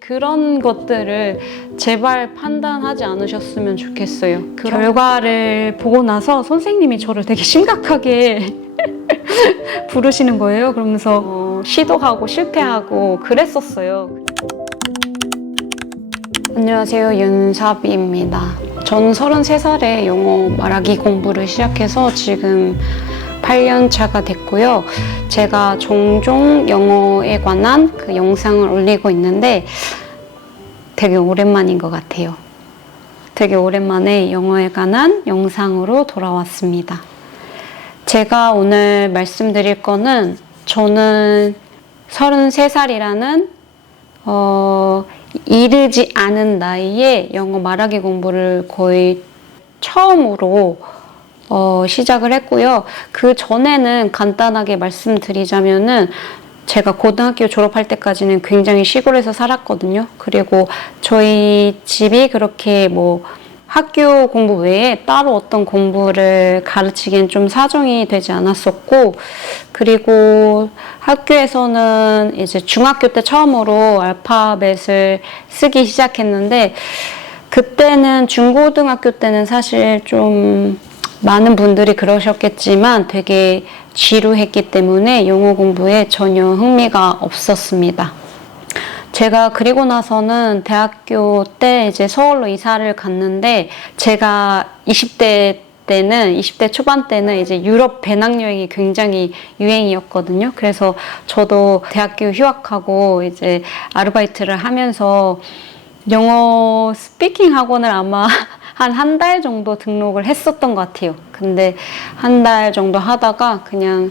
그런 것들을 제발 판단하지 않으셨으면 좋겠어요. 그 결과를 보고 나서 선생님이 저를 되게 심각하게 부르시는 거예요. 그러면서 시도하고 실패하고 그랬었어요. 안녕하세요, 윤사비입니다. 저는 33살에 영어 말하기 공부를 시작해서 지금 8년 차가 됐고요. 제가 종종 영어에 관한 그 영상을 올리고 있는데 되게 오랜만인 것 같아요. 되게 오랜만에 영어에 관한 영상으로 돌아왔습니다. 제가 오늘 말씀드릴 거는 저는 33살이라는 이르지 않은 나이에 영어 말하기 공부를 거의 처음으로 시작을 했고요. 그 전에는 간단하게 말씀드리자면은 제가 고등학교 졸업할 때까지는 굉장히 시골에서 살았거든요. 그리고 저희 집이 그렇게 학교 공부 외에 따로 어떤 공부를 가르치기엔 좀 사정이 되지 않았었고, 그리고 학교에서는 이제 중학교 때 처음으로 알파벳을 쓰기 시작했는데, 그때는 중고등학교 때는 사실 좀 많은 분들이 그러셨겠지만 되게 지루했기 때문에 영어 공부에 전혀 흥미가 없었습니다. 제가 그리고 나서는 대학교 때 이제 서울로 이사를 갔는데, 제가 20대 초반 때는 이제 유럽 배낭여행이 굉장히 유행이었거든요. 그래서 저도 대학교 휴학하고 이제 아르바이트를 하면서 영어 스피킹 학원을 아마 한 달 정도 등록을 했었던 것 같아요. 근데 한 달 정도 하다가 그냥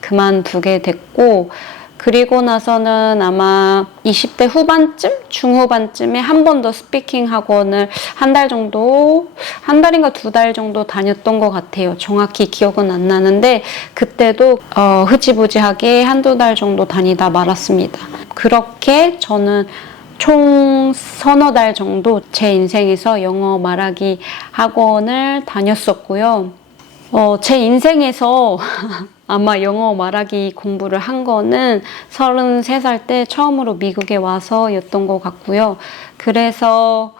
그만두게 됐고, 그리고 나서는 아마 20대 후반쯤? 중후반쯤에 한 번 더 스피킹 학원을 한 달인가 2달 정도 다녔던 것 같아요. 정확히 기억은 안 나는데, 그때도 흐지부지하게 한두 달 정도 다니다 말았습니다. 그렇게 저는 총 서너 달 정도 제 인생에서 영어 말하기 학원을 다녔었고요. 제 인생에서 아마 영어 말하기 공부를 한 거는 33살 때 처음으로 미국에 와서였던 것 같고요. 그래서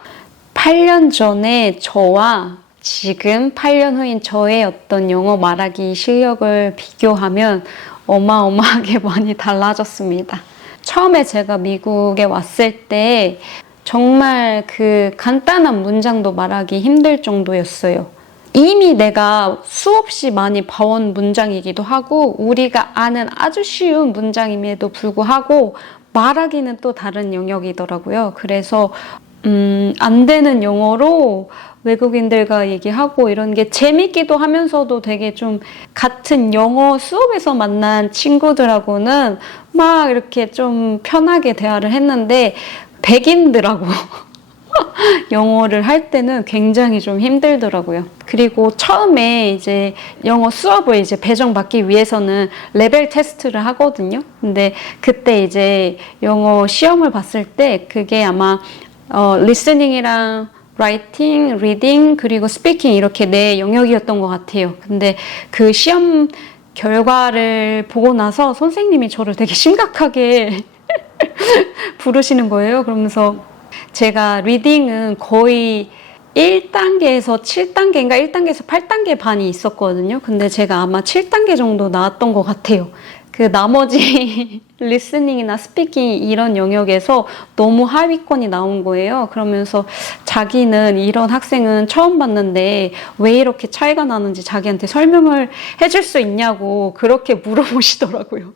8년 전에 저와 지금 8년 후인 저의 어떤 영어 말하기 실력을 비교하면 어마어마하게 많이 달라졌습니다. 처음에 제가 미국에 왔을 때 정말 그 간단한 문장도 말하기 힘들 정도였어요. 이미 내가 수없이 많이 봐온 문장이기도 하고 우리가 아는 아주 쉬운 문장임에도 불구하고 말하기는 또 다른 영역이더라고요. 그래서 안 되는 영어로 외국인들과 얘기하고 이런 게 재밌기도 하면서도 되게 좀 같은 영어 수업에서 만난 친구들하고는 막 이렇게 좀 편하게 대화를 했는데 백인들하고 영어를 할 때는 굉장히 좀 힘들더라고요. 그리고 처음에 이제 영어 수업을 이제 배정받기 위해서는 레벨 테스트를 하거든요. 근데 그때 이제 영어 시험을 봤을 때 그게 아마 리스닝이랑 라이팅, 리딩, 그리고 스피킹 이렇게 4영역이었던 것 같아요. 근데 그 시험 결과를 보고 나서 선생님이 저를 되게 심각하게 부르시는 거예요. 그러면서 제가 리딩은 거의 1단계에서 7단계인가 1단계에서 8단계 반이 있었거든요. 근데 제가 아마 7단계 정도 나왔던 것 같아요. 그 나머지 리스닝이나 스피킹 이런 영역에서 너무 하위권이 나온 거예요. 그러면서 자기는 이런 학생은 처음 봤는데 왜 이렇게 차이가 나는지 자기한테 설명을 해줄 수 있냐고 그렇게 물어보시더라고요.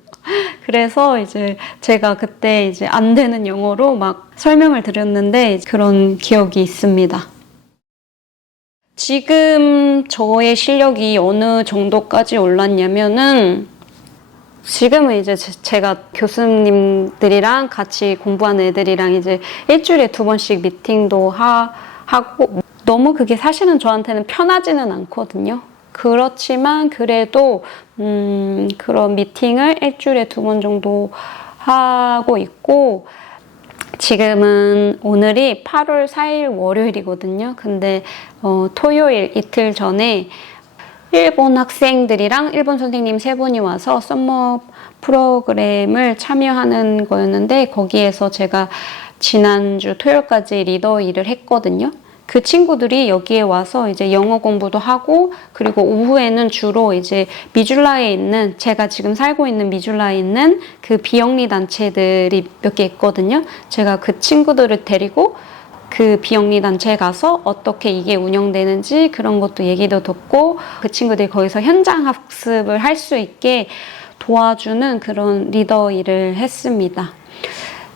그래서 이제 제가 그때 이제 안 되는 영어로 막 설명을 드렸는데 그런 기억이 있습니다. 지금 저의 실력이 어느 정도까지 올랐냐면은 지금은 이제 제가 교수님들이랑 같이 공부하는 애들이랑 이제 일주일에 2번씩 미팅도 하고 너무 그게 사실은 저한테는 편하지는 않거든요. 그렇지만 그래도 그런 미팅을 일주일에 2번 정도 하고 있고 지금은 오늘이 8월 4일 월요일이거든요. 근데 토요일 이틀 전에 일본 학생들이랑 일본 선생님 3분이 와서 썸머 프로그램을 참여하는 거였는데 거기에서 제가 지난주 토요일까지 리더 일을 했거든요. 그 친구들이 여기에 와서 이제 영어 공부도 하고, 그리고 오후에는 주로 이제 미줄라에 있는, 제가 지금 살고 있는 미줄라에 있는 그 비영리 단체들이 몇 개 있거든요. 제가 그 친구들을 데리고 그 비영리 단체에 가서 어떻게 이게 운영되는지 그런 것도 얘기도 듣고, 그 친구들이 거기서 현장 학습을 할 수 있게 도와주는 그런 리더 일을 했습니다.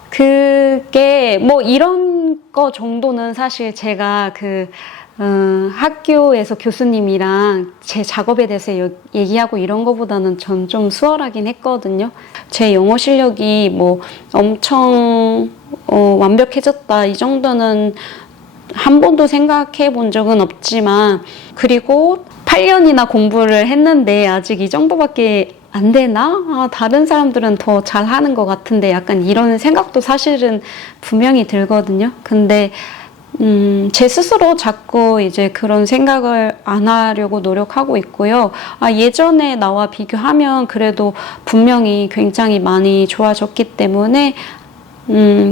그게 뭐 이런 거 정도는 사실 제가 학교에서 교수님이랑 제 작업에 대해서 얘기하고 이런 거보다는 전 좀 수월하긴 했거든요. 제 영어 실력이 뭐 엄청 완벽해졌다 이 정도는 한 번도 생각해 본 적은 없지만, 그리고 8년이나 공부를 했는데 아직 이 정도밖에 안 되나? 다른 사람들은 더 잘하는 것 같은데, 약간 이런 생각도 사실은 분명히 들거든요. 근데 제 스스로 자꾸 이제 그런 생각을 안 하려고 노력하고 있고요. 예전에 나와 비교하면 그래도 분명히 굉장히 많이 좋아졌기 때문에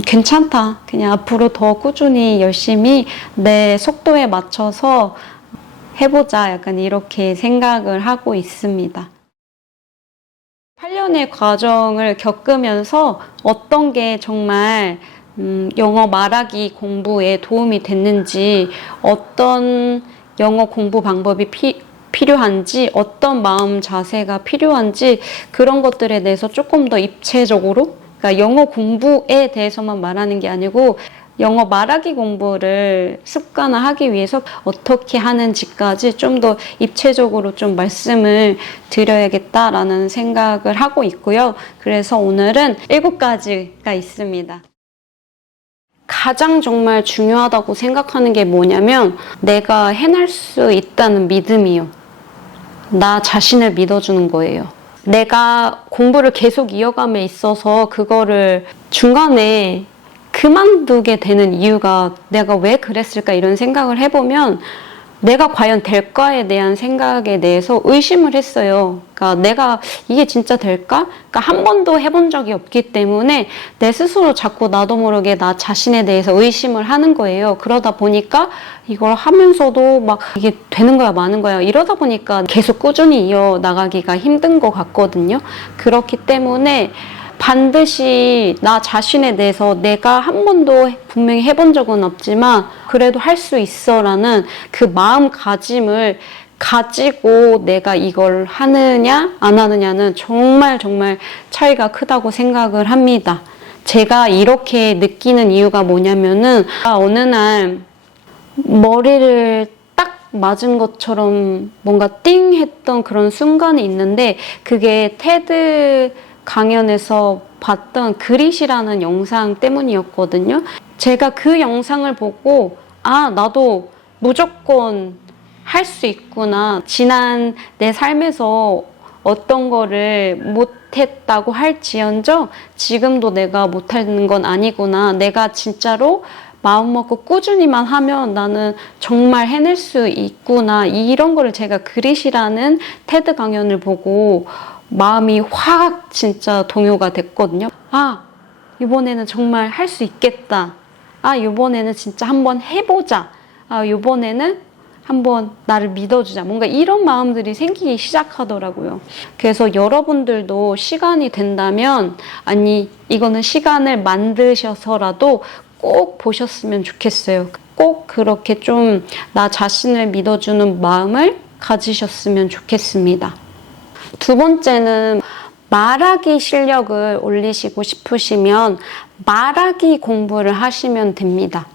괜찮다. 그냥 앞으로 더 꾸준히 열심히 내 속도에 맞춰서 해보자. 약간 이렇게 생각을 하고 있습니다. 8년의 과정을 겪으면서 어떤 게 정말 영어 말하기 공부에 도움이 됐는지, 어떤 영어 공부 방법이 필요한지, 어떤 마음 자세가 필요한지, 그런 것들에 대해서 조금 더 입체적으로, 그러니까 영어 공부에 대해서만 말하는 게 아니고 영어 말하기 공부를 습관화하기 위해서 어떻게 하는지까지 좀 더 입체적으로 좀 말씀을 드려야겠다라는 생각을 하고 있고요. 그래서 오늘은 7가지가 있습니다. 가장 정말 중요하다고 생각하는 게 뭐냐면, 내가 해낼 수 있다는 믿음이요. 나 자신을 믿어주는 거예요. 내가 공부를 계속 이어감에 있어서 그거를 중간에 그만두게 되는 이유가 내가 왜 그랬을까 이런 생각을 해보면, 내가 과연 될까에 대한 생각에 대해서 의심을 했어요. 그러니까 내가 이게 진짜 될까? 그러니까 한 번도 해본 적이 없기 때문에 내 스스로 자꾸 나도 모르게 나 자신에 대해서 의심을 하는 거예요. 그러다 보니까 이걸 하면서도 막 이게 되는 거야 마는 거야 이러다 보니까 계속 꾸준히 이어나가기가 힘든 것 같거든요. 그렇기 때문에 반드시 나 자신에 대해서 내가 한 번도 분명히 해본 적은 없지만 그래도 할 수 있어 라는 그 마음가짐을 가지고 내가 이걸 하느냐 안 하느냐는 정말 차이가 크다고 생각을 합니다. 제가 이렇게 느끼는 이유가 뭐냐면은 어느 날 머리를 딱 맞은 것처럼 뭔가 띵 했던 그런 순간이 있는데, 그게 테드 강연에서 봤던 그릿이라는 영상 때문이었거든요. 제가 그 영상을 보고 나도 무조건 할 수 있구나. 지난 내 삶에서 어떤 거를 못했다고 할지언정 지금도 내가 못하는 건 아니구나. 내가 진짜로 마음 먹고 꾸준히만 하면 나는 정말 해낼 수 있구나. 이런 거를 제가 그릿이라는 테드 강연을 보고 마음이 확 진짜 동요가 됐거든요. 이번에는 정말 할 수 있겠다. 이번에는 진짜 한번 해보자. 이번에는 한번 나를 믿어주자. 뭔가 이런 마음들이 생기기 시작하더라고요. 그래서 여러분들도 시간이 된다면, 이거는 시간을 만드셔서라도 꼭 보셨으면 좋겠어요. 꼭 그렇게 좀 나 자신을 믿어주는 마음을 가지셨으면 좋겠습니다. 두 번째는 말하기 실력을 올리시고 싶으시면 말하기 공부를 하시면 됩니다.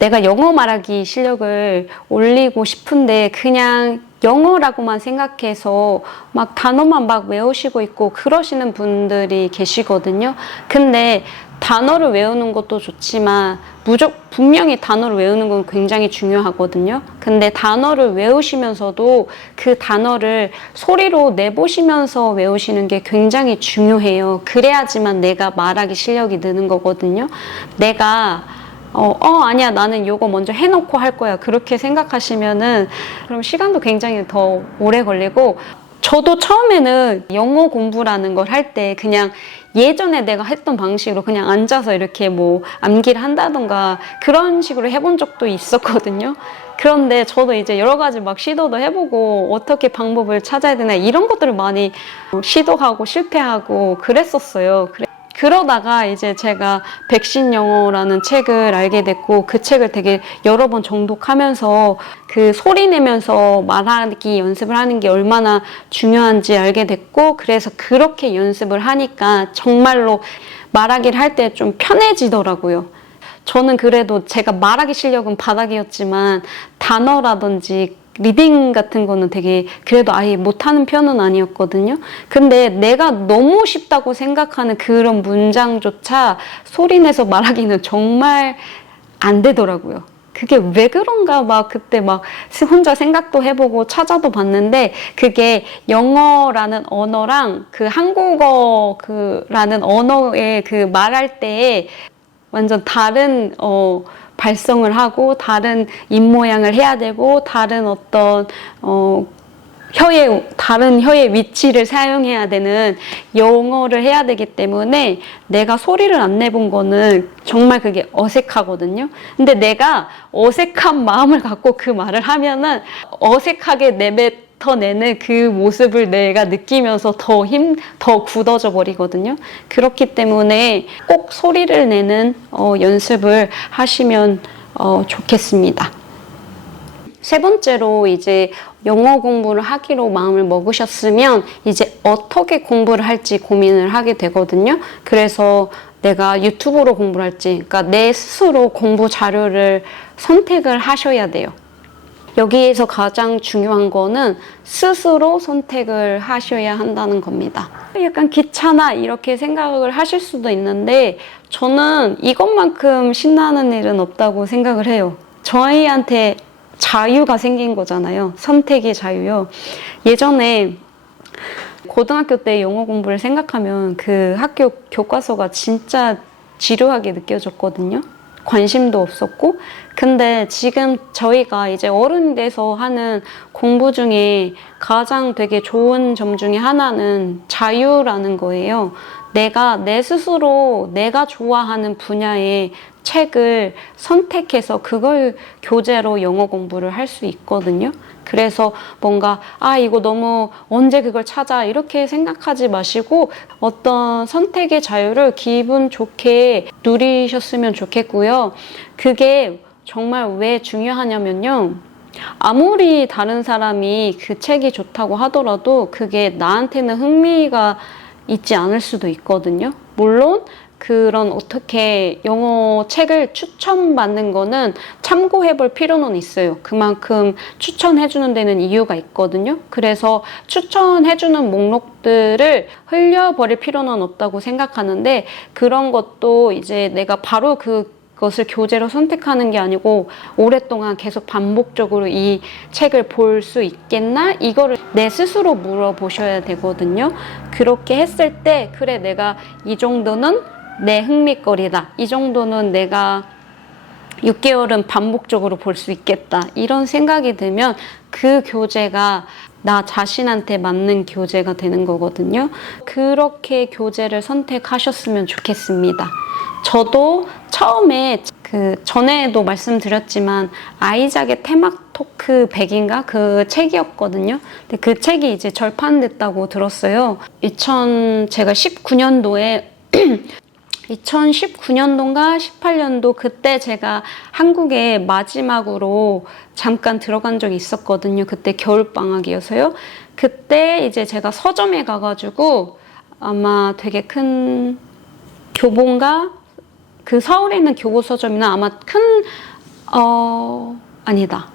내가 영어 말하기 실력을 올리고 싶은데 그냥 영어라고만 생각해서 막 단어만 막 외우시고 있고 그러시는 분들이 계시거든요. 근데 단어를 외우는 것도 좋지만 분명히 단어를 외우는 건 굉장히 중요하거든요. 근데 단어를 외우시면서도 그 단어를 소리로 내보시면서 외우시는 게 굉장히 중요해요. 그래야지만 내가 말하기 실력이 느는 거거든요. 내가 아니야 나는 요거 먼저 해놓고 할 거야 그렇게 생각하시면은 그럼 시간도 굉장히 더 오래 걸리고, 저도 처음에는 영어 공부라는 걸 할 때 그냥 예전에 내가 했던 방식으로 그냥 앉아서 이렇게 뭐 암기를 한다던가 그런 식으로 해본 적도 있었거든요. 그런데 저도 이제 여러 가지 막 시도도 해보고 어떻게 방법을 찾아야 되나 이런 것들을 많이 시도하고 실패하고 그랬었어요. 그러다가 이제 제가 백신 영어라는 책을 알게 됐고 그 책을 되게 여러 번 정독하면서 그 소리 내면서 말하기 연습을 하는 게 얼마나 중요한지 알게 됐고 그래서 그렇게 연습을 하니까 정말로 말하기를 할 때 좀 편해지더라고요. 저는 그래도 제가 말하기 실력은 바닥이었지만 단어라든지 리딩 같은 거는 되게 그래도 아예 못하는 편은 아니었거든요. 근데 내가 너무 쉽다고 생각하는 그런 문장조차 소리내서 말하기는 정말 안 되더라고요. 그게 왜 그런가 막 그때 막 혼자 생각도 해보고 찾아도 봤는데 그게 영어라는 언어랑 그 한국어라는 언어의 그 말할 때에 완전 다른 발성을 하고 다른 입모양을 해야 되고 다른 어떤 다른 혀의 위치를 사용해야 되는 영어를 해야 되기 때문에 내가 소리를 안 내본 거는 정말 그게 어색하거든요. 근데 내가 어색한 마음을 갖고 그 말을 하면은 어색하게 내뱉어내는 그 모습을 내가 느끼면서 더 굳어져 버리거든요. 그렇기 때문에 꼭 소리를 내는 연습을 하시면 좋겠습니다. 세 번째로 이제 영어 공부를 하기로 마음을 먹으셨으면 이제 어떻게 공부를 할지 고민을 하게 되거든요. 그래서 내가 유튜브로 공부를 할지, 그러니까 내 스스로 공부 자료를 선택을 하셔야 돼요. 여기에서 가장 중요한 거는 스스로 선택을 하셔야 한다는 겁니다. 약간 귀찮아 이렇게 생각을 하실 수도 있는데 저는 이것만큼 신나는 일은 없다고 생각을 해요. 저희한테 자유가 생긴 거잖아요. 선택의 자유요. 예전에 고등학교 때 영어 공부를 생각하면 그 학교 교과서가 진짜 지루하게 느껴졌거든요. 관심도 없었고. 근데 지금 저희가 이제 어른이 돼서 하는 공부 중에 가장 되게 좋은 점 중에 하나는 자유라는 거예요. 내가 내 스스로 내가 좋아하는 분야의 책을 선택해서 그걸 교재로 영어 공부를 할 수 있거든요. 그래서 뭔가 이거 너무 언제 그걸 찾아 이렇게 생각하지 마시고 어떤 선택의 자유를 기분 좋게 누리셨으면 좋겠고요. 그게 정말 왜 중요하냐면요. 아무리 다른 사람이 그 책이 좋다고 하더라도 그게 나한테는 흥미가 있지 않을 수도 있거든요. 물론 그런 어떻게 영어 책을 추천받는 거는 참고해 볼 필요는 있어요. 그만큼 추천해주는 데는 이유가 있거든요. 그래서 추천해주는 목록들을 흘려버릴 필요는 없다고 생각하는데 그런 것도 이제 내가 바로 그것을 교재로 선택하는 게 아니고 오랫동안 계속 반복적으로 이 책을 볼 수 있겠나? 이거를 내 스스로 물어보셔야 되거든요. 그렇게 했을 때 그래 내가 이 정도는 내 흥미거리다. 이 정도는 내가 6개월은 반복적으로 볼 수 있겠다. 이런 생각이 들면 그 교재가 나 자신한테 맞는 교재가 되는 거거든요. 그렇게 교재를 선택하셨으면 좋겠습니다. 저도 처음에 전에도 말씀드렸지만 아이작의 테마토크 100인가 그 책이었거든요. 근데 그 책이 이제 절판됐다고 들었어요. 제가 19년도에 2019년도인가 18년도 그때 제가 한국에 마지막으로 잠깐 들어간 적이 있었거든요. 그때 겨울방학이어서요. 그때 이제 제가 서점에 가가지고 아마 되게 큰 교보인가? 그 서울에 있는 교보 서점이나 아마 아니다.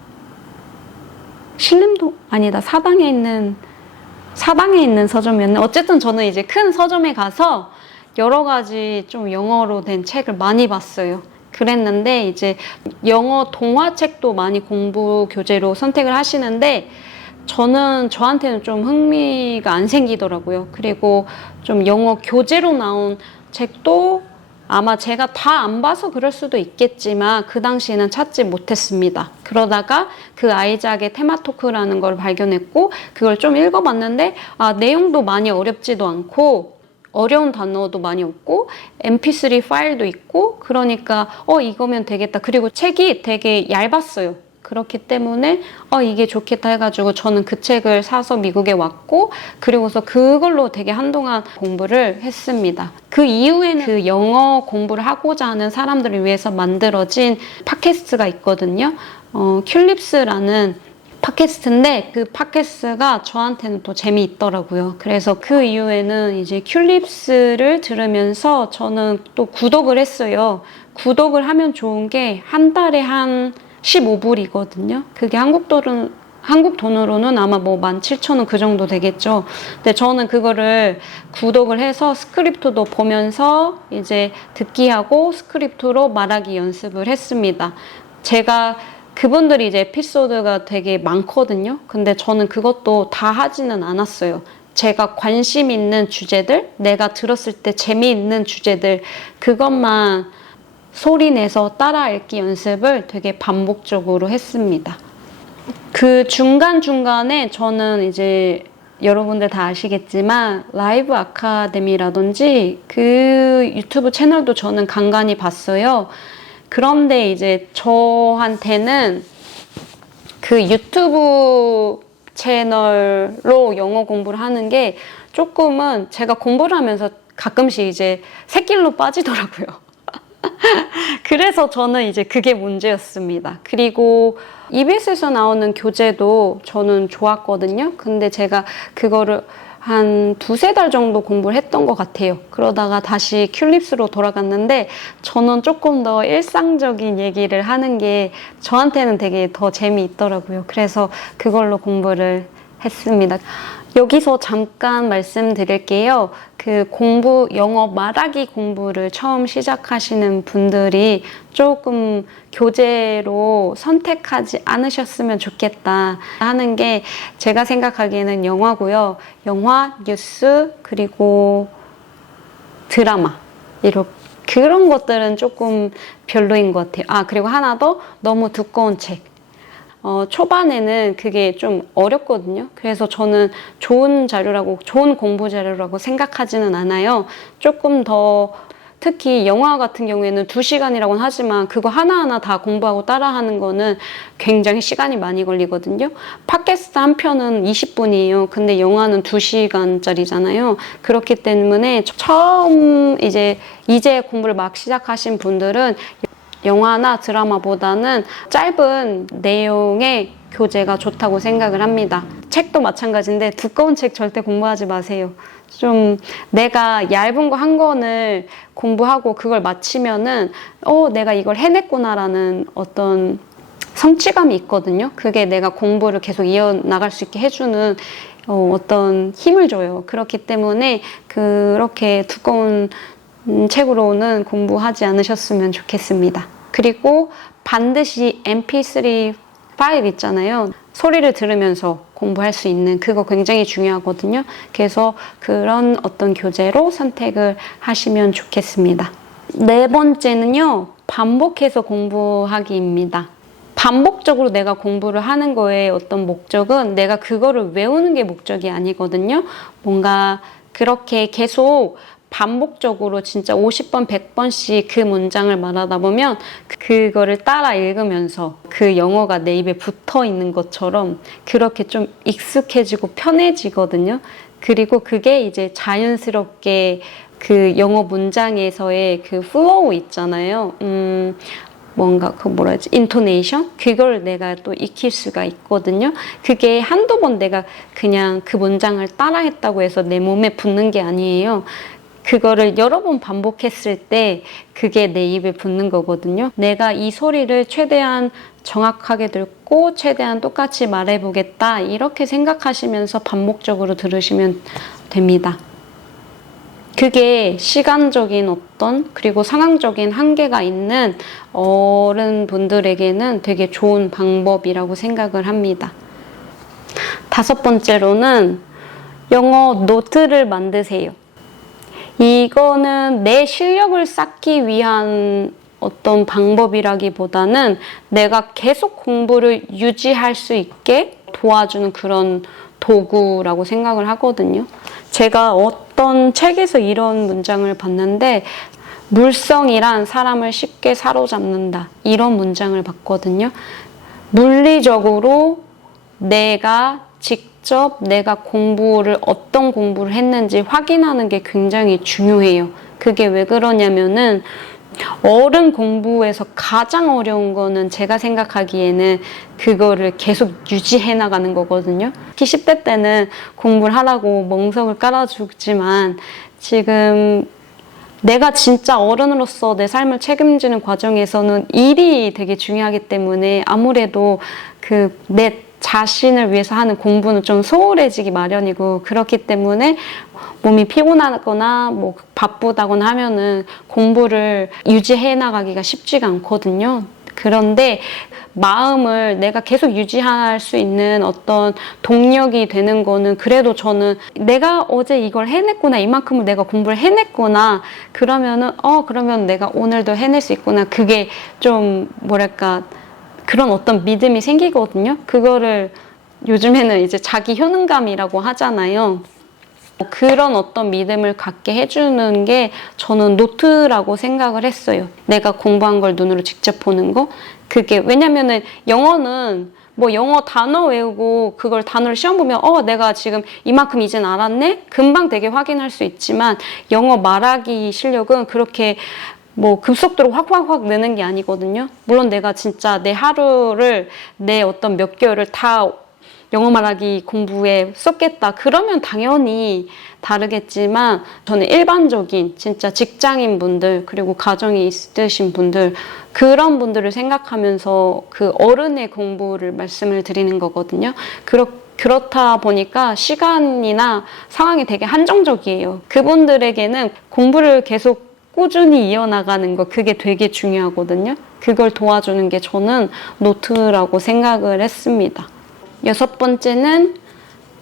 신림도? 아니다. 사당에 있는 서점이었네. 어쨌든 저는 이제 큰 서점에 가서 여러 가지 좀 영어로 된 책을 많이 봤어요. 그랬는데 이제 영어 동화책도 많이 공부 교재로 선택을 하시는데 저한테는 좀 흥미가 안 생기더라고요. 그리고 좀 영어 교재로 나온 책도 아마 제가 다 안 봐서 그럴 수도 있겠지만 그 당시에는 찾지 못했습니다. 그러다가 그 아이작의 테마토크라는 걸 발견했고 그걸 좀 읽어봤는데 내용도 많이 어렵지도 않고 어려운 단어도 많이 없고 mp3 파일도 있고 그러니까 이거면 되겠다. 그리고 책이 되게 얇았어요. 그렇기 때문에 이게 좋겠다 해가지고 저는 그 책을 사서 미국에 왔고 그리고서 그걸로 되게 한동안 공부를 했습니다. 그 이후에는 그 영어 공부를 하고자 하는 사람들을 위해서 만들어진 팟캐스트가 있거든요. 큐립스라는 팟캐스트인데 그 팟캐스트가 저한테는 또 재미있더라고요. 그래서 그 이후에는 이제 큐립스를 들으면서 저는 또 구독을 했어요. 구독을 하면 좋은 게 한 달에 한 15불이거든요. 그게 한국 돈으로는 아마 뭐 17,000원 그 정도 되겠죠. 근데 저는 그거를 구독을 해서 스크립트도 보면서 이제 듣기 하고 스크립트로 말하기 연습을 했습니다. 제가 그분들이 이제 에피소드가 되게 많거든요. 근데 저는 그것도 다 하지는 않았어요. 제가 관심 있는 주제들, 내가 들었을 때 재미있는 주제들, 그것만 소리 내서 따라 읽기 연습을 되게 반복적으로 했습니다. 그 중간중간에 저는 이제 여러분들 다 아시겠지만 라이브 아카데미라든지 그 유튜브 채널도 저는 간간히 봤어요. 그런데 이제 저한테는 그 유튜브 채널로 영어 공부를 하는 게 조금은 제가 공부를 하면서 가끔씩 이제 새길로 빠지더라고요. 그래서 저는 이제 그게 문제였습니다. 그리고 EBS에서 나오는 교재도 저는 좋았거든요. 근데 제가 그거를 한 2-3달 정도 공부를 했던 것 같아요. 그러다가 다시 큐립스로 돌아갔는데 저는 조금 더 일상적인 얘기를 하는 게 저한테는 되게 더 재미있더라고요. 그래서 그걸로 공부를 했습니다. 여기서 잠깐 말씀드릴게요. 그 영어 말하기 공부를 처음 시작하시는 분들이 조금 교재로 선택하지 않으셨으면 좋겠다 하는 게 제가 생각하기에는 영화고요. 영화, 뉴스, 그리고 드라마 그런 것들은 조금 별로인 것 같아요. 그리고 하나 더, 너무 두꺼운 책. 초반에는 그게 좀 어렵거든요. 그래서 저는 좋은 공부 자료라고 생각하지는 않아요. 조금 더, 특히 영화 같은 경우에는 2시간이라고는 하지만 그거 하나하나 다 공부하고 따라하는 거는 굉장히 시간이 많이 걸리거든요. 팟캐스트 한 편은 20분이에요. 근데 영화는 2시간짜리잖아요. 그렇기 때문에 처음 이제 공부를 막 시작하신 분들은 영화나 드라마보다는 짧은 내용의 교재가 좋다고 생각을 합니다. 책도 마찬가지인데 두꺼운 책 절대 공부하지 마세요. 좀 내가 얇은 거 한 권을 공부하고 그걸 마치면은 내가 이걸 해냈구나라는 어떤 성취감이 있거든요. 그게 내가 공부를 계속 이어나갈 수 있게 해주는 어떤 힘을 줘요. 그렇기 때문에 그렇게 두꺼운 책으로는 공부하지 않으셨으면 좋겠습니다. 그리고 반드시 mp3 파일 있잖아요. 소리를 들으면서 공부할 수 있는 그거 굉장히 중요하거든요. 그래서 그런 어떤 교재로 선택을 하시면 좋겠습니다. 네 번째는요. 반복해서 공부하기입니다. 반복적으로 내가 공부를 하는 거에 어떤 목적은 내가 그거를 외우는 게 목적이 아니거든요. 뭔가 그렇게 계속 반복적으로 진짜 50번, 100번씩 그 문장을 말하다 보면 그거를 따라 읽으면서 그 영어가 내 입에 붙어 있는 것처럼 그렇게 좀 익숙해지고 편해지거든요. 그리고 그게 이제 자연스럽게 그 영어 문장에서의 그 flow 있잖아요. 뭔가 인토네이션? 그걸 내가 또 익힐 수가 있거든요. 그게 한두 번 내가 그냥 그 문장을 따라 했다고 해서 내 몸에 붙는 게 아니에요. 그거를 여러 번 반복했을 때 그게 내 입에 붙는 거거든요. 내가 이 소리를 최대한 정확하게 듣고 최대한 똑같이 말해보겠다 이렇게 생각하시면서 반복적으로 들으시면 됩니다. 그게 시간적인 그리고 상황적인 한계가 있는 어른분들에게는 되게 좋은 방법이라고 생각을 합니다. 5번째로는 영어 노트를 만드세요. 이거는 내 실력을 쌓기 위한 어떤 방법이라기보다는 내가 계속 공부를 유지할 수 있게 도와주는 그런 도구라고 생각을 하거든요. 제가 어떤 어떤 책에서 이런 문장을 봤는데 물성이란 사람을 쉽게 사로잡는다. 이런 문장을 봤거든요. 물리적으로 내가 직접 내가 어떤 공부를 했는지 확인하는 게 굉장히 중요해요. 그게 왜 그러냐면은 어른 공부에서 가장 어려운 거는 제가 생각하기에는 그거를 계속 유지해 나가는 거거든요. 특히 10대 때는 공부를 하라고 멍석을 깔아주지만 지금 내가 진짜 어른으로서 내 삶을 책임지는 과정에서는 일이 되게 중요하기 때문에 아무래도 내 자신을 위해서 하는 공부는 좀 소홀해지기 마련이고, 그렇기 때문에 몸이 피곤하거나 뭐 바쁘다거나 하면은 공부를 유지해 나가기가 쉽지가 않거든요. 그런데 마음을 내가 계속 유지할 수 있는 어떤 동력이 되는 거는, 그래도 저는 내가 어제 이걸 해냈구나, 이만큼을 내가 공부를 해냈구나, 그러면은 그러면 내가 오늘도 해낼 수 있구나, 그게 좀 뭐랄까 그런 어떤 믿음이 생기거든요. 그거를 요즘에는 이제 자기 효능감이라고 하잖아요. 그런 어떤 믿음을 갖게 해주는 게 저는 노트라고 생각을 했어요. 내가 공부한 걸 눈으로 직접 보는 거. 그게 왜냐면은 영어는 뭐 영어 단어 외우고 그걸 단어를 시험 보면 내가 지금 이만큼 이젠 알았네? 금방 되게 확인할 수 있지만 영어 말하기 실력은 그렇게 뭐 급속도로 확 느는 게 아니거든요. 물론 내가 진짜 내 하루를, 내 어떤 몇 개월을 다 영어 말하기 공부에 썼겠다, 그러면 당연히 다르겠지만, 저는 일반적인 진짜 직장인 분들, 그리고 가정이 있으신 분들, 그런 분들을 생각하면서 그 어른의 공부를 말씀을 드리는 거거든요. 그렇다 보니까 시간이나 상황이 되게 한정적이에요. 그분들에게는 공부를 계속 꾸준히 이어나가는 거, 그게 되게 중요하거든요. 그걸 도와주는 게 저는 노트라고 생각을 했습니다. 6번째는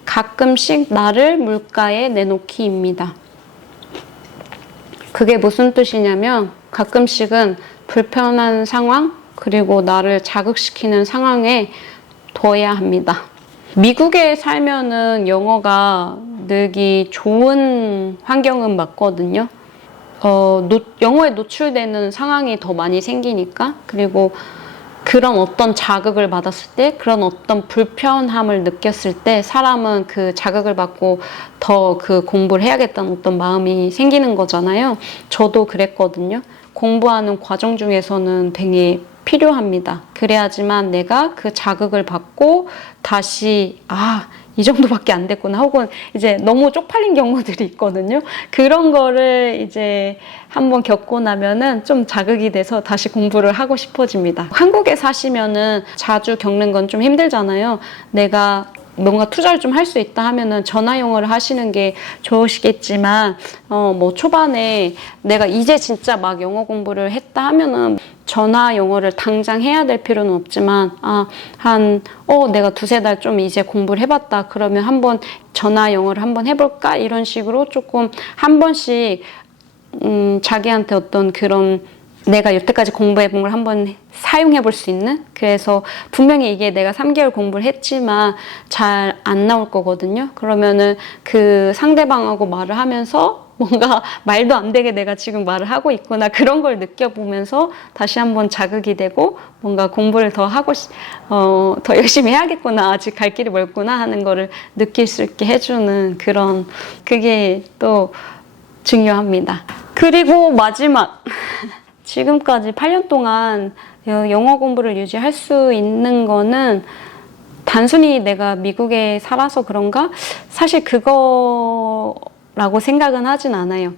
가끔씩 나를 물가에 내놓기입니다. 그게 무슨 뜻이냐면, 가끔씩은 불편한 상황, 그리고 나를 자극시키는 상황에 둬야 합니다. 미국에 살면은 영어가 늘기 좋은 환경은 맞거든요. 영어에 노출되는 상황이 더 많이 생기니까. 그리고 그런 어떤 자극을 받았을 때, 그런 어떤 불편함을 느꼈을 때 사람은 그 자극을 받고 더 그 공부를 해야겠다는 어떤 마음이 생기는 거잖아요. 저도 그랬거든요. 공부하는 과정 중에서는 되게 필요합니다. 그래야지만 내가 그 자극을 받고 다시 이 정도밖에 안 됐구나, 혹은 이제 너무 쪽팔린 경우들이 있거든요. 그런 거를 이제 한번 겪고 나면은 좀 자극이 돼서 다시 공부를 하고 싶어집니다. 한국에 사시면은 자주 겪는 건 좀 힘들잖아요. 내가 뭔가 투자를 좀 할 수 있다 하면은 전화 영어를 하시는 게 좋으시겠지만, 뭐 초반에 내가 이제 진짜 막 영어 공부를 했다 하면은 전화 영어를 당장 해야 될 필요는 없지만, 내가 두세 달 좀 이제 공부를 해봤다, 그러면 한번 전화 영어를 한번 해볼까? 이런 식으로 조금 한 번씩, 자기한테 어떤 그런 내가 여태까지 공부해본 걸 한번 사용해볼 수 있는, 그래서 분명히 이게 내가 3개월 공부를 했지만 잘 안 나올 거거든요. 그러면은 그 상대방하고 말을 하면서 뭔가 말도 안 되게 내가 지금 말을 하고 있구나, 그런 걸 느껴보면서 다시 한번 자극이 되고 뭔가 공부를 더 열심히 해야겠구나, 아직 갈 길이 멀구나 하는 거를 느낄 수 있게 해주는 그게 또 중요합니다. 그리고 마지막, 지금까지 8년 동안 영어 공부를 유지할 수 있는 거는 단순히 내가 미국에 살아서 그런가? 사실 그거라고 생각은 하진 않아요.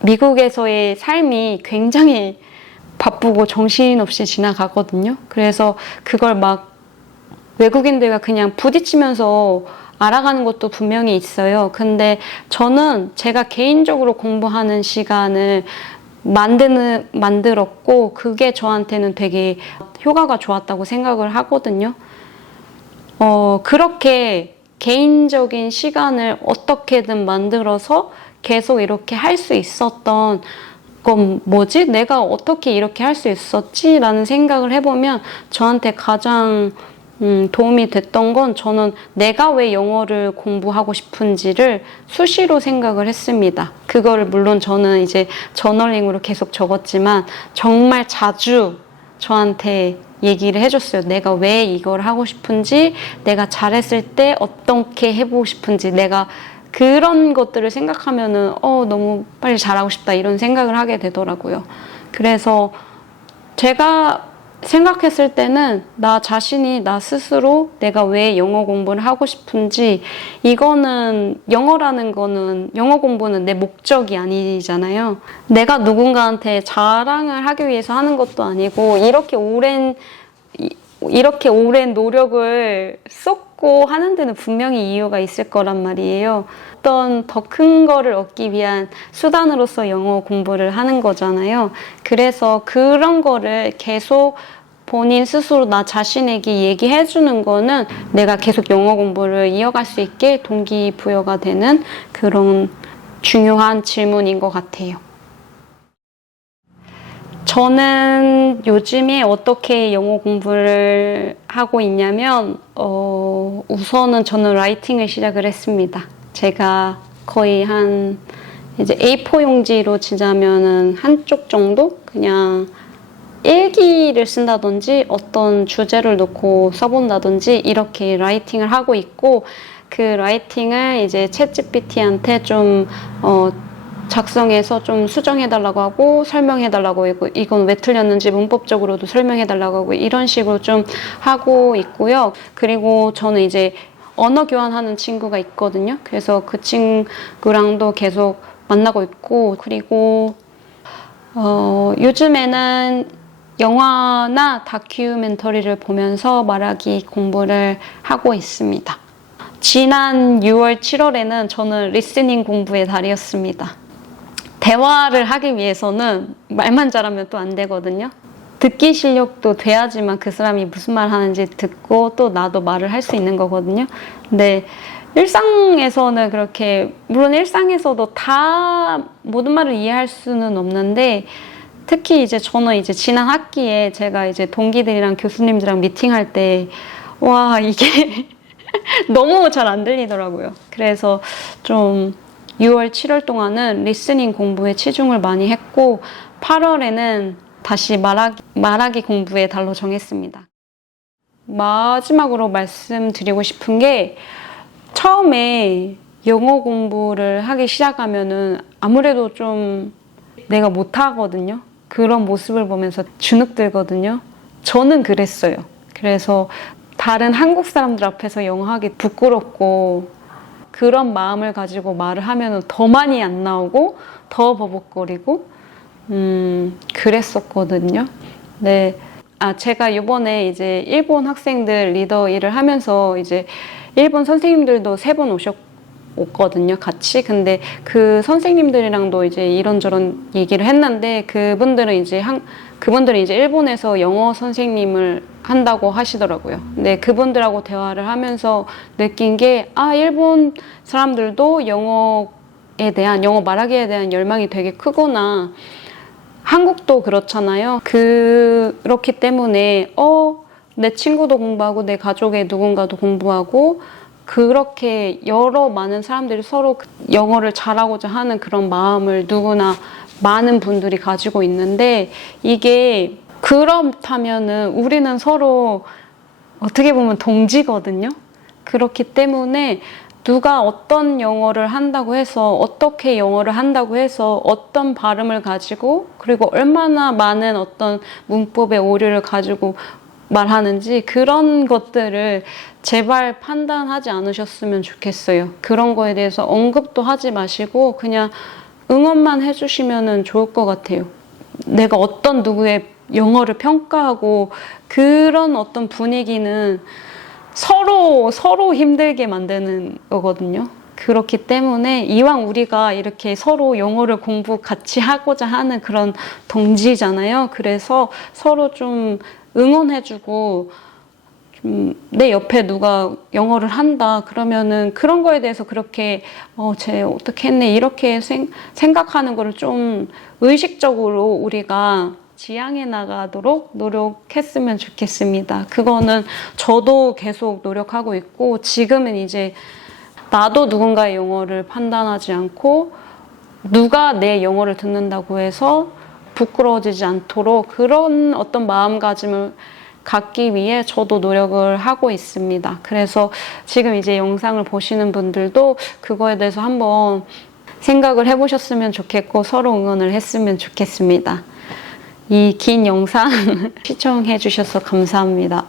미국에서의 삶이 굉장히 바쁘고 정신없이 지나가거든요. 그래서 그걸 막 외국인들과 그냥 부딪히면서 알아가는 것도 분명히 있어요. 근데 저는 제가 개인적으로 공부하는 시간을 만들었고, 그게 저한테는 되게 효과가 좋았다고 생각을 하거든요. 그렇게 개인적인 시간을 어떻게든 만들어서 계속 이렇게 할 수 있었던 건 뭐지? 내가 어떻게 이렇게 할 수 있었지? 라는 생각을 해보면 저한테 가장 도움이 됐던 건 저는 내가 왜 영어를 공부하고 싶은지를 수시로 생각을 했습니다. 그거를 물론 저는 이제 저널링으로 계속 적었지만 정말 자주 저한테 얘기를 해줬어요. 내가 왜 이걸 하고 싶은지, 내가 잘했을 때 어떻게 해보고 싶은지, 내가 그런 것들을 생각하면은 너무 빨리 잘하고 싶다 이런 생각을 하게 되더라고요. 그래서 제가 생각했을 때는 나 자신이 나 스스로 내가 왜 영어 공부를 하고 싶은지, 이거는 영어라는 거는 영어 공부는 내 목적이 아니잖아요. 내가 누군가한테 자랑을 하기 위해서 하는 것도 아니고 이렇게 오랜 노력을 쏟고 하는 데는 분명히 이유가 있을 거란 말이에요. 어떤 더 큰 거를 얻기 위한 수단으로서 영어 공부를 하는 거잖아요. 그래서 그런 거를 계속 본인 스스로 나 자신에게 얘기해 주는 거는 내가 계속 영어 공부를 이어갈 수 있게 동기부여가 되는 그런 중요한 질문인 것 같아요. 저는 요즘에 어떻게 영어 공부를 하고 있냐면 우선은 저는 라이팅을 시작을 했습니다. 제가 거의 이제 A4 용지로 치자면은 한쪽 정도 그냥 일기를 쓴다든지 어떤 주제를 놓고 써본다든지 이렇게 라이팅을 하고 있고, 그 라이팅을 이제 챗GPT한테 좀 작성해서 좀 수정해달라고 하고 설명해달라고 하고, 이건 왜 틀렸는지 문법적으로도 설명해달라고 하고, 이런 식으로 좀 하고 있고요. 그리고 저는 이제 언어 교환하는 친구가 있거든요. 그래서 그 친구랑도 계속 만나고 있고, 그리고 요즘에는 영화나 다큐멘터리를 보면서 말하기 공부를 하고 있습니다. 지난 6월, 7월에는 저는 리스닝 공부의 달이었습니다. 대화를 하기 위해서는 말만 잘하면 또 안 되거든요. 듣기 실력도 돼야지만 그 사람이 무슨 말 하는지 듣고 또 나도 말을 할 수 있는 거거든요. 근데 일상에서는 그렇게, 물론 일상에서도 다 모든 말을 이해할 수는 없는데, 특히 이제 저는 이제 지난 학기에 제가 이제 동기들이랑 교수님들이랑 미팅할 때, 와, 이게 너무 잘 안 들리더라고요. 그래서 좀 6월, 7월 동안은 리스닝 공부에 치중을 많이 했고, 8월에는 다시 말하기 공부의 달로 정했습니다. 마지막으로 말씀드리고 싶은 게, 처음에 영어 공부를 하기 시작하면은 아무래도 좀 내가 못하거든요. 그런 모습을 보면서 주눅 들거든요. 저는 그랬어요. 그래서 다른 한국 사람들 앞에서 영어 하기 부끄럽고, 그런 마음을 가지고 말을 하면 더 많이 안 나오고 더 버벅거리고 그랬었거든요. 네. 제가 이번에 이제 일본 학생들 리더 일을 하면서 이제 일본 선생님들도 3분 오셨거든요, 같이. 근데 그 선생님들이랑도 이제 이런저런 얘기를 했는데, 그분들은 이제 일본에서 영어 선생님을 한다고 하시더라고요. 근데 그분들하고 대화를 하면서 느낀 게, 일본 사람들도 영어 말하기에 대한 열망이 되게 크구나. 한국도 그렇잖아요. 그렇기 때문에 내 친구도 공부하고 내 가족의 누군가도 공부하고, 그렇게 많은 사람들이 서로 영어를 잘하고자 하는 그런 마음을 누구나 많은 분들이 가지고 있는데, 이게 그렇다면은 우리는 서로 어떻게 보면 동지거든요. 그렇기 때문에 누가 어떤 영어를 한다고 해서, 어떻게 영어를 한다고 해서, 어떤 발음을 가지고, 그리고 얼마나 많은 어떤 문법의 오류를 가지고 말하는지, 그런 것들을 제발 판단하지 않으셨으면 좋겠어요. 그런 거에 대해서 언급도 하지 마시고 그냥 응원만 해주시면 좋을 것 같아요. 내가 어떤 누구의 영어를 평가하고, 그런 어떤 분위기는 서로 힘들게 만드는 거거든요. 그렇기 때문에 이왕 우리가 이렇게 서로 영어를 공부 같이 하고자 하는 그런 동지잖아요. 그래서 서로 좀 응원해주고, 내 옆에 누가 영어를 한다 그러면은 그런 거에 대해서 그렇게 쟤 어떻게 했네 이렇게 생각하는 거를 좀 의식적으로 우리가 지향해 나가도록 노력했으면 좋겠습니다. 그거는 저도 계속 노력하고 있고, 지금은 이제 나도 누군가의 영어를 판단하지 않고 누가 내 영어를 듣는다고 해서 부끄러워지지 않도록 그런 어떤 마음가짐을 갖기 위해 저도 노력을 하고 있습니다. 그래서 지금 이제 영상을 보시는 분들도 그거에 대해서 한번 생각을 해보셨으면 좋겠고 서로 응원을 했으면 좋겠습니다. 이 긴 영상 시청해 주셔서 감사합니다.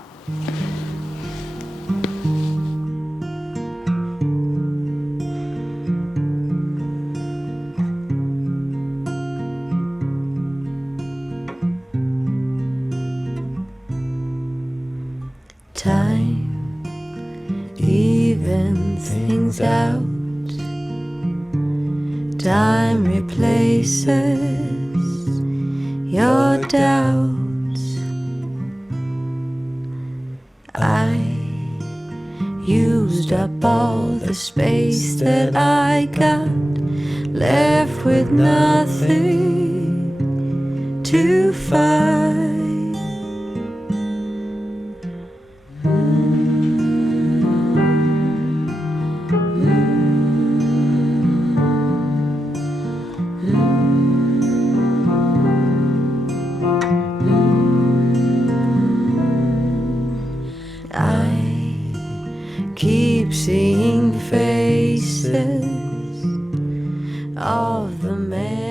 Time evens things out. Time replaces your doubts. I used up all the space that I got, left with nothing to fight. Keep seeing faces of the men